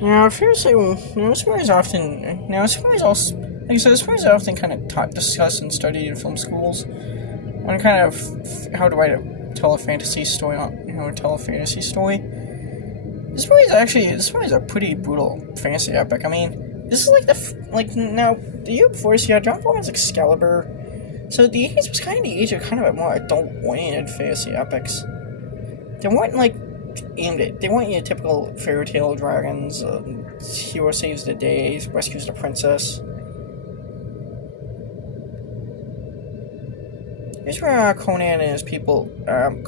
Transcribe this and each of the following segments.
Now, seriously, stories often, stories also, like I said, stories are often kind of discussed and studied in film schools. On kind of how to tell a fantasy story, tell a fantasy story. This story is a pretty brutal fantasy epic. I mean, this is like now, the year before this, you had John Borman's Excalibur. So the 80s was kind of the age of kind of a more adult-oriented fantasy epics. They weren't they weren't your typical fairy tale dragons, hero saves the day, rescues the princess. Here's where Conan and his people have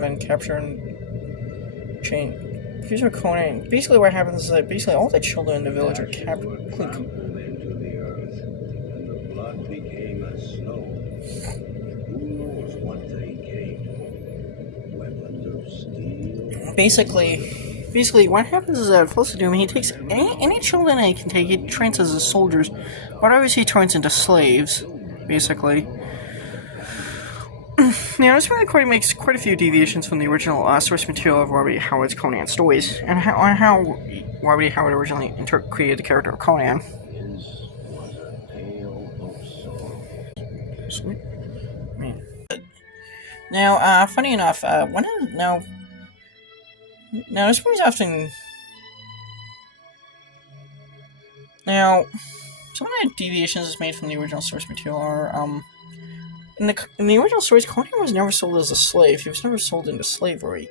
been captured and chained. Here's where Conan, basically what happens is that basically all the children in the village are captured. Basically, what happens is that Felix Doom, he takes any children that he can take, he trains as soldiers, but obviously he turns into slaves, basically. Now, this recording makes quite a few deviations from the original source material of Robert E. Howard's Conan stories, and how Robert E. Howard originally created the character of Conan. Now, funny enough, now, this stories often. Now, some of the deviations is made from the original source material are, in the original stories, Conan was never sold as a slave. He was never sold into slavery.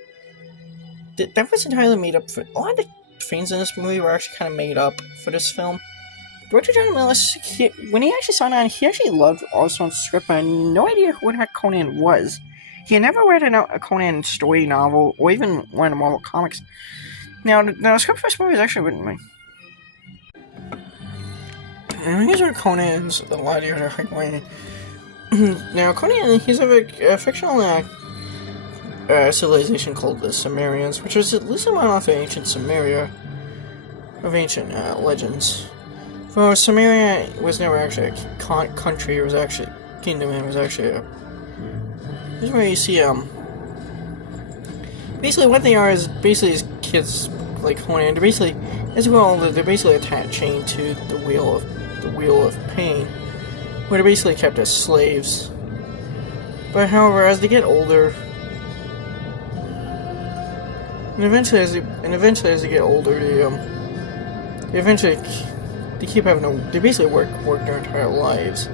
That was entirely made up for. A lot of the things in this movie were actually kind of made up for this film. Director John Millis, when he actually signed on, he actually loved Oswald's script, but had no idea what the heck Conan was. He had never read a Conan story novel, or even one of the Marvel comics. Now the script for this movie is actually written by. And here's where Conan's a lot of years are going. Now, Conan, he's a fictional civilization called the Sumerians, which was at least a one-off of ancient Sumeria, of ancient legends. For Sumeria was never actually a country, it was actually a kingdom, and it was actually a. This is where you see, basically what they are is basically kids like Conan. They're basically, they're basically attached, chained to the wheel of pain, where they're basically kept as slaves. But however, as they get older, and eventually as they get older, they keep having to, they basically work their entire lives.